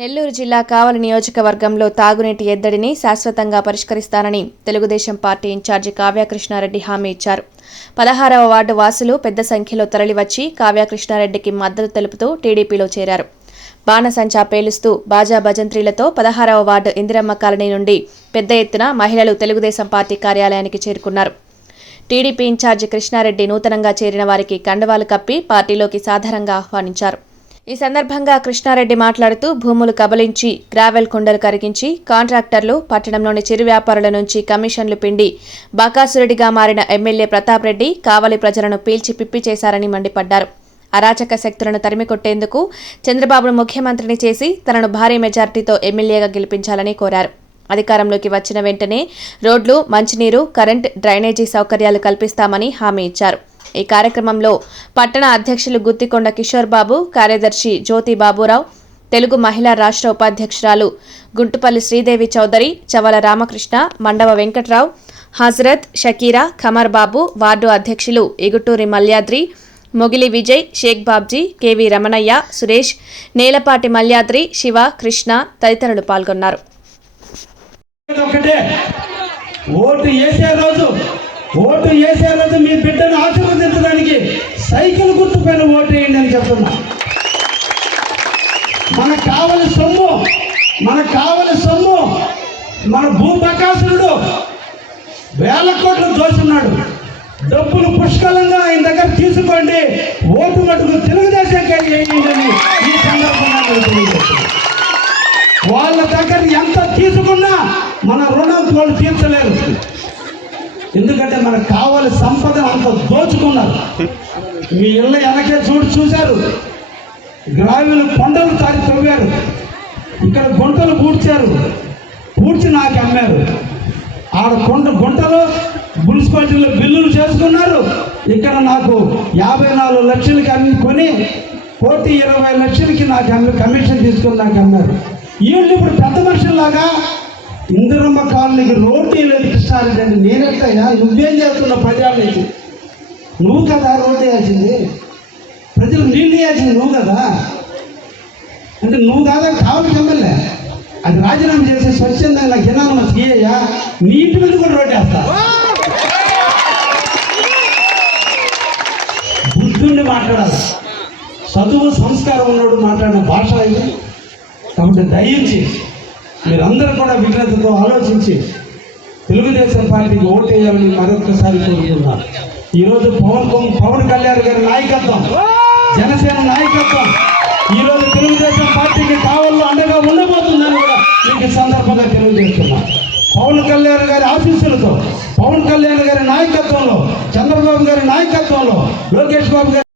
నెల్లూరు జిల్లా కావలి నియోజకవర్గంలో తాగునీటి ఎద్దడిని శాశ్వతంగా పరిష్కరిస్తానని తెలుగుదేశం పార్టీ ఇన్ఛార్జి కావ్యకృష్ణారెడ్డి హామీ ఇచ్చారు. పదహారవ వార్డు వాసులు పెద్ద సంఖ్యలో తరలివచ్చి కావ్యకృష్ణారెడ్డికి మద్దతు తెలుపుతూ టీడీపీలో చేరారు. బాణసంచా పేలుస్తూ బాజా భజంత్రీలతో పదహారవ వార్డు ఇందిరమ్మ కాలనీ నుండి పెద్ద ఎత్తున మహిళలు తెలుగుదేశం పార్టీ కార్యాలయానికి చేరుకున్నారు. టీడీపీ ఇన్ఛార్జి కృష్ణారెడ్డి నూతనంగా చేరిన వారికి కండవాలు కప్పి పార్టీలోకి సాధారణంగా ఆహ్వానించారు. ఈ సందర్భంగా కృష్ణారెడ్డి మాట్లాడుతూ భూములు కబలించి గ్రావెల్ కుండలు కరిగించి కాంట్రాక్టర్లు పట్టణంలోని చిరు వ్యాపారుల నుంచి కమిషన్లు పిండి బకాసురుడిగా మారిన ఎమ్మెల్యే ప్రతాప్ రెడ్డి కావలి ప్రజలను పీల్చి పిప్పి చేశారని మండిపడ్డారు. అరాచక శక్తులను తరిమికొట్టేందుకు చంద్రబాబును ముఖ్యమంత్రిని చేసి తనను భారీ మెజార్టీతో ఎమ్మెల్యేగా గెలిపించాలని కోరారు. అధికారంలోకి వచ్చిన వెంటనే రోడ్లు మంచినీరు కరెంట్ డ్రైనేజీ సౌకర్యాలు కల్పిస్తామని హామీ ఇచ్చారు. ఈ కార్యక్రమంలో పట్టణ అధ్యక్షులు గుత్తికొండ కిషోర్ బాబు కార్యదర్శి జ్యోతి బాబురావు తెలుగు మహిళా రాష్ట్ర ఉపాధ్యక్షురాలు గుంటుపల్లి శ్రీదేవి చౌదరి చవల రామకృష్ణ మండవ వెంకట్రావు హజరత్ షకీరా ఖమర్ బాబు వార్డు అధ్యక్షులు ఇగుటూరి మల్యాద్రి మొగిలి విజయ్ షేక్ బాబ్జీ కెవి రమణయ్య సురేష్ నేలపాటి మల్యాద్రి శివ కృష్ణ తదితరులు పాల్గొన్నారు. ఓటు వేసే రోజు ఓటు వేసే రోజు మీ బిడ్డను ఆశీర్వదించడానికి సైకిల్ గుర్తుపైన ఓటు వేయండి అని చెప్తున్నా. మనకు కావలి సొమ్ము మనకు కావలి సొమ్ము. మన భూపకాసురుడు వేల కోట్లు దోచున్నాడు. డబ్బులు పుష్కలంగా ఆయన దగ్గర తీసుకోండి. ఓటు మటుకు తెలుగుదేశం వేయండి ఈ సందర్భంగా వాళ్ళ దగ్గర ఎంత తీసుకున్నా మన రుణం వాళ్ళు తీర్చలేరు. ఎందుకంటే మనకు కావాలి సంపద అంత దోచుకున్నారు. మీ ఇళ్ళ వెనకే చూడు చూశారు? గ్రామీణ కొండలు తారి తవ్వారు ఇక్కడ గుంటలు పూడ్చారు. పూడ్చి నాకు అమ్మారు. ఆడ కొండ గుంటలు మున్సిపాలిటీలో బిల్లులు చేసుకున్నారు. ఇక్కడ నాకు యాభై నాలుగు లక్షలకి అమ్ముకొని కోటి ఇరవై లక్షలకి నాకు అమ్మి కమిషన్ తీసుకొని నాకు అమ్మారు. వీళ్ళు ఇప్పుడు పెద్ద మనుషుల్లాగా ఇందిరమ్మ కాలనీకి రోడ్డు లేదు కృష్ణారెడ్డి అంటే. నేనెట్టయ్యా నువ్వేం చేస్తున్న పదేళ్ళ నువ్వు కదా రోడ్డు వేయాల్సింది. ప్రజలు నీళ్ళు వేయాల్సింది నువ్వు కదా. అంటే నువ్వు కాదా? కావాలి ఎమ్మెల్యే అది రాజీనామా చేసి స్వచ్ఛందంగా నాకు వినాలన్న సీఏయా నీటి మీద కూడా రోడ్డు వేస్తా బుద్ధుండి మాట్లాడాలి. చదువు సంస్కారం ఉన్నోడు మాట్లాడిన భాష ఇది. కాబట్టి దయించి మీరందరూ కూడా విజ్ఞతతో ఆలోచించి తెలుగుదేశం పార్టీకి ఓటు వేయాలని మరొకసారి కోరుకుంటున్నాను ఈరోజు పవన్ పవన్ కళ్యాణ్ గారి నాయకత్వం జనసేన నాయకత్వం ఈరోజు తెలుగుదేశం పార్టీకి కావాలో అండగా ఉండబోతుందని కూడా మీకు సందర్భంగా తెలియజేస్తున్నా. పవన్ కళ్యాణ్ గారి ఆశీస్సులతో పవన్ కళ్యాణ్ గారి నాయకత్వంలో చంద్రబాబు గారి నాయకత్వంలో లోకేష్ బాబు గారి